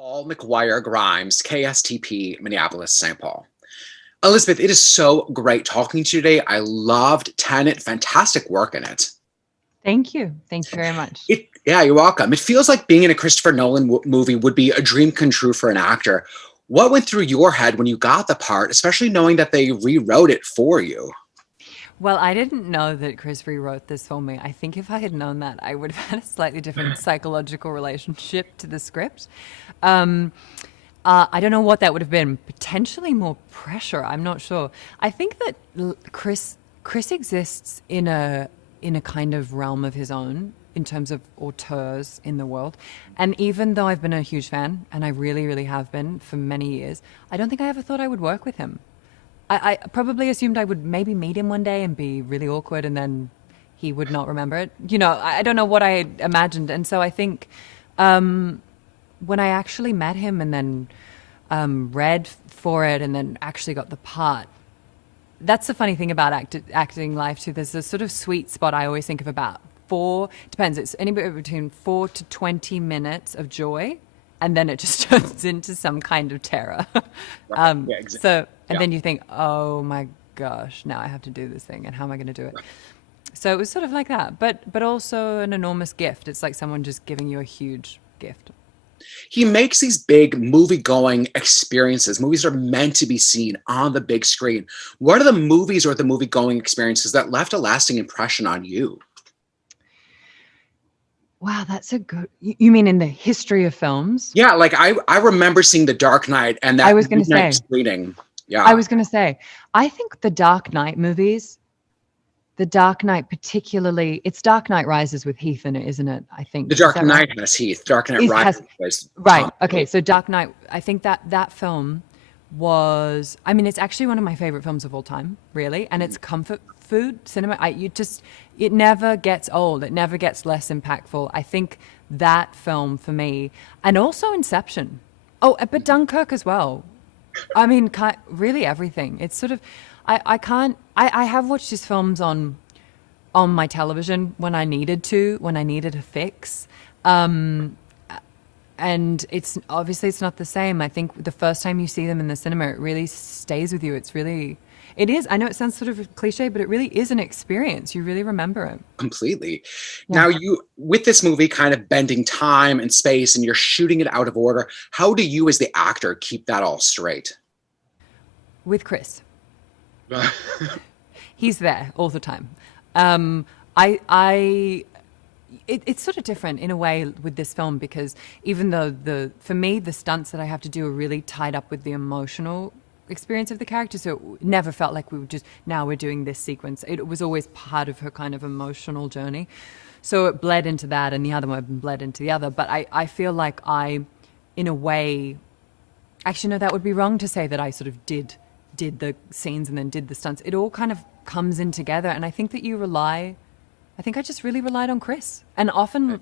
Paul McGuire Grimes, KSTP, Minneapolis, St. Paul. Elizabeth, it is so great talking to you today. I loved Tenet. Fantastic work in it. Thank you. Thank you very much. Yeah, you're welcome. It feels like being in a Christopher Nolan movie would be a dream come true for an actor. What went through your head when you got the part, especially knowing that they rewrote it for you? Well, I didn't know that Chris rewrote this for me. I think if I had known that, I would have had a slightly different psychological relationship to the script. I don't know what that would have been. Potentially more pressure. I'm not sure. I think that Chris exists in a kind of realm of his own in terms of auteurs in the world. And even though I've been a huge fan, and I really, really have been for many years, I don't think I ever thought I would work with him. I probably assumed I would maybe meet him one day and be really awkward and then he would not remember it. You know, I don't know what I imagined. And so I think when I actually met him and then read for it and then actually got the part, that's the funny thing about acting life too. There's a sort of sweet spot I always think of about depends. It's anywhere between 4 to 20 minutes of joy. And then it just turns into some kind of terror. Right. Yeah, exactly. Then you think, oh my gosh, now I have to do this thing, and how am I going to do it? So it was sort of like that, but also an enormous gift. It's like someone just giving you a huge gift. He makes these big movie-going experiences. Movies are meant to be seen on the big screen. What are the movies or the movie-going experiences that left a lasting impression on you? Wow, that's a good. You mean in the history of films? Yeah, like I remember seeing The Dark Knight and that I was going to say screening. Yeah, I was going to say I think the Dark Knight movies, The Dark Knight particularly, it's Dark Knight Rises with Heath in it, isn't it? I think The Dark Knight has Heath. Dark Knight Rises was right. Okay, so Dark Knight. I think that film was. I mean, it's actually one of my favorite films of all time, really, and it's comfort food cinema. It never gets old. It never gets less impactful. I think that film for me, and also Inception. Oh, but Dunkirk as well. I mean, really everything. It's sort of, I have watched these films on my television when I needed a fix. And it's not the same. I think the first time you see them in the cinema, it really stays with you. It is. I know it sounds sort of cliche, but it really is an experience. You really remember it. Completely. Yeah. Now, you, with this movie kind of bending time and space and you're shooting it out of order, how do you as the actor keep that all straight? With Chris. He's there all the time. It's sort of different in a way with this film because even though for me, the stunts that I have to do are really tied up with the emotional experience of the character, so it never felt like now we're doing this sequence. It was always part of her kind of emotional journey, so it bled into that and the other one bled into the other. But I feel like I, in a way, actually no, that would be wrong to say that I sort of did the scenes and then did the stunts. It all kind of comes in together, and I think that I just really relied on Chris. And often,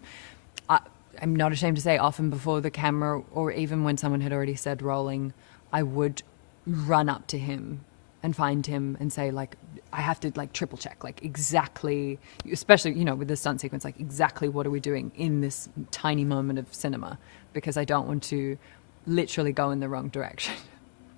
I'm not ashamed to say, often before the camera or even when someone had already said rolling, I would run up to him and find him and say, like, I have to like triple check, like exactly, especially, you know, with the stunt sequence, like exactly what are we doing in this tiny moment of cinema, because I don't want to literally go in the wrong direction.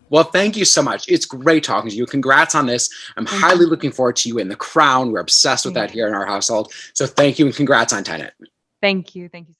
Well, thank you so much. It's great talking to you. Congrats on this. I'm highly looking forward to you in The Crown. We're obsessed with that here in our household. So thank you and congrats on Tenet. Thank you. Thank you so much.